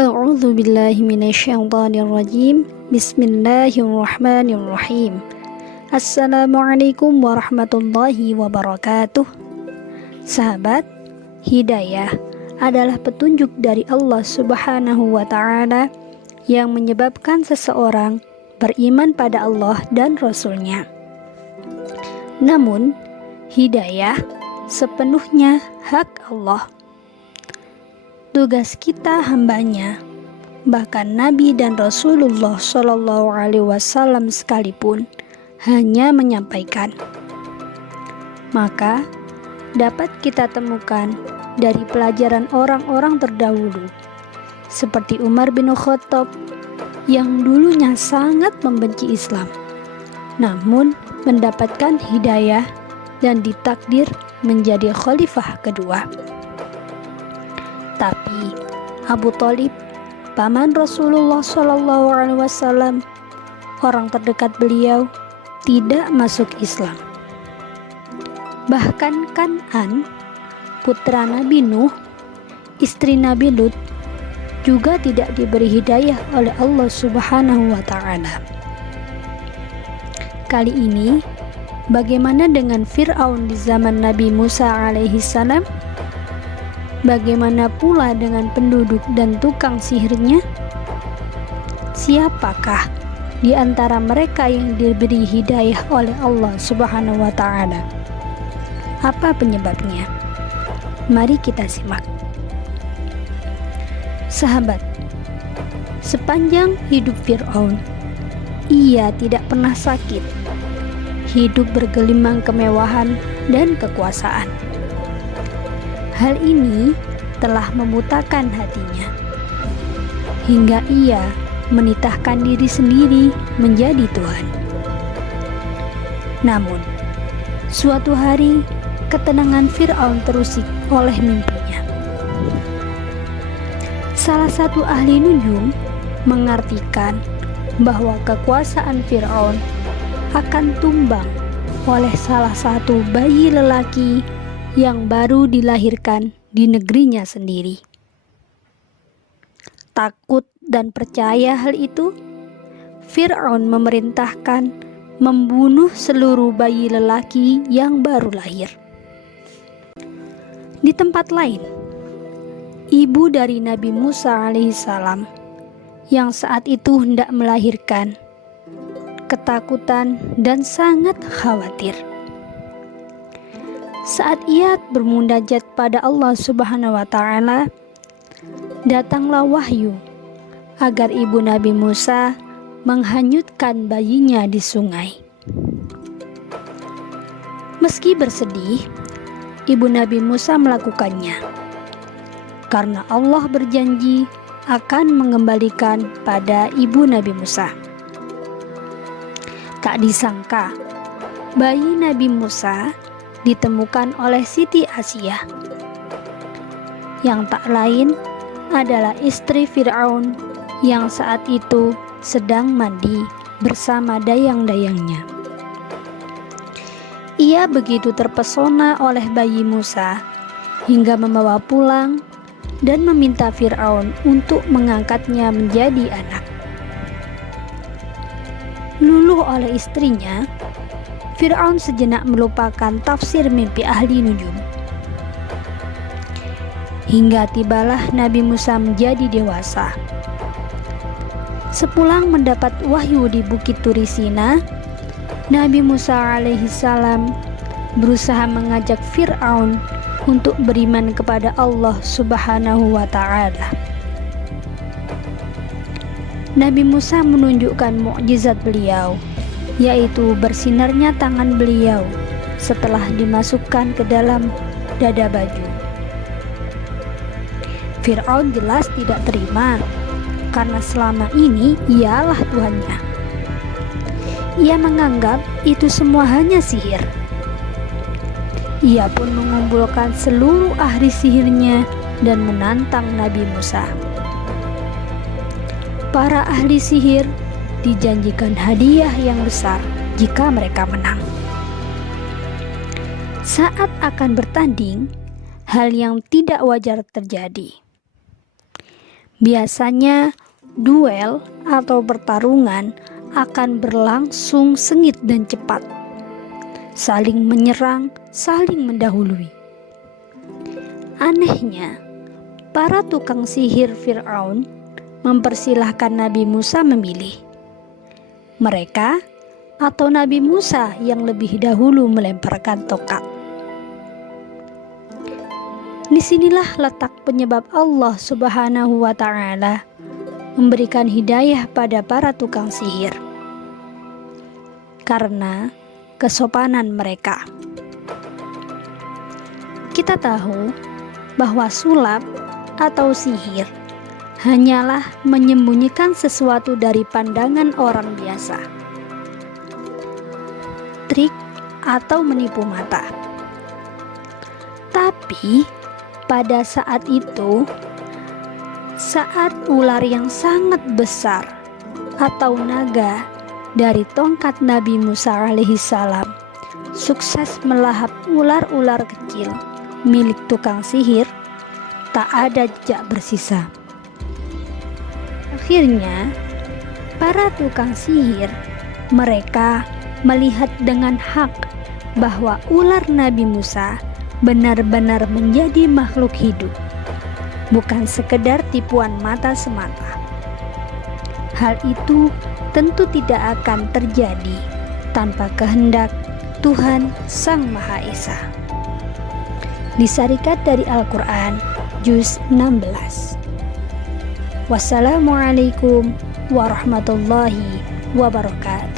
A'udzu billahi minasyaitonir rajim. Bismillahirrahmanirrahim. Assalamualaikum warahmatullahi wabarakatuh. Sahabat, hidayah adalah petunjuk dari Allah Subhanahu wa ta'ala yang menyebabkan seseorang beriman pada Allah dan Rasul-Nya. Namun, hidayah sepenuhnya hak Allah. Tugas kita hambanya, bahkan Nabi dan Rasulullah Shallallahu Alaihi Wasallam sekalipun, hanya menyampaikan. Maka dapat kita temukan dari pelajaran orang-orang terdahulu, seperti Umar bin Khattab yang dulunya sangat membenci Islam, namun mendapatkan hidayah dan ditakdir menjadi khalifah kedua. Tapi Abu Thalib, paman Rasulullah Shallallahu Alaihi Wasallam, orang terdekat beliau, tidak masuk Islam. Bahkan Kan'an, putra Nabi Nuh, istri Nabi Lut, juga tidak diberi hidayah oleh Allah Subhanahu wa ta'ala. Kali ini, bagaimana dengan Fir'aun di zaman Nabi Musa alaihi salam? Bagaimana pula dengan penduduk dan tukang sihirnya? Siapakah di antara mereka yang diberi hidayah oleh Allah Subhanahu wa ta'ala? Apa penyebabnya? Mari kita simak. Sahabat, sepanjang hidup Fir'aun, ia tidak pernah sakit. Hidup bergelimang kemewahan dan kekuasaan. Hal ini telah membutakan hatinya, hingga ia menitahkan diri sendiri menjadi Tuhan. Namun, suatu hari ketenangan Fir'aun terusik oleh mimpinya. Salah satu ahli nujum mengartikan bahwa kekuasaan Fir'aun akan tumbang oleh salah satu bayi lelaki yang baru dilahirkan di negerinya sendiri. Takut dan percaya hal itu, Fir'aun memerintahkan membunuh seluruh bayi lelaki yang baru lahir. Di tempat lain, ibu dari Nabi Musa alaihissalam yang saat itu hendak melahirkan, ketakutan dan sangat khawatir. Saat ia bermunajat pada Allah Subhanahu wa ta'ala, datanglah wahyu agar ibu Nabi Musa menghanyutkan bayinya di sungai. Meski bersedih, ibu Nabi Musa melakukannya karena Allah berjanji akan mengembalikan pada ibu Nabi Musa. Tak disangka, bayi Nabi Musa ditemukan oleh Siti Asyah, yang tak lain adalah istri Fir'aun yang saat itu sedang mandi bersama dayang-dayangnya. Ia begitu terpesona oleh bayi Musa hingga membawa pulang dan meminta Fir'aun untuk mengangkatnya menjadi anak. Luluh oleh istrinya, Fir'aun sejenak melupakan tafsir mimpi ahli nujum. Hingga tibalah Nabi Musa menjadi dewasa. Sepulang mendapat wahyu di Bukit Turi Sina, Nabi Musa alaihissalam berusaha mengajak Fir'aun untuk beriman kepada Allah Subhanahu wa ta'ala. Nabi Musa menunjukkan mukjizat beliau, yaitu bersinarnya tangan beliau setelah dimasukkan ke dalam dada baju. Fir'aun jelas tidak terima, karena selama ini ialah Tuhannya. Ia menganggap itu semua hanya sihir. Ia pun mengumpulkan seluruh ahli sihirnya dan menantang Nabi Musa. Para ahli sihir dijanjikan hadiah yang besar jika mereka menang. Saat akan bertanding, hal yang tidak wajar terjadi. Biasanya duel atau pertarungan akan berlangsung sengit dan cepat, saling menyerang, saling mendahului. Anehnya, para tukang sihir Fir'aun mempersilahkan Nabi Musa memilih, mereka atau Nabi Musa yang lebih dahulu melemparkan tongkat. Disinilah letak penyebab Allah Subhanahu wa Ta'ala memberikan hidayah pada para tukang sihir, karena kesopanan mereka. Kita tahu bahwa sulap atau sihir hanyalah menyembunyikan sesuatu dari pandangan orang biasa, trik atau menipu mata. Tapi pada saat itu, saat ular yang sangat besar atau naga dari tongkat Nabi Musa alaihissalam sukses melahap ular-ular kecil milik tukang sihir, tak ada jejak bersisa. Akhirnya, para tukang sihir mereka melihat dengan hak bahwa ular Nabi Musa benar-benar menjadi makhluk hidup, bukan sekedar tipuan mata semata. Hal itu tentu tidak akan terjadi tanpa kehendak Tuhan Sang Maha Esa. Disarikat dari Al-Quran, juz 16. Wassalamualaikum warahmatullahi wabarakatuh.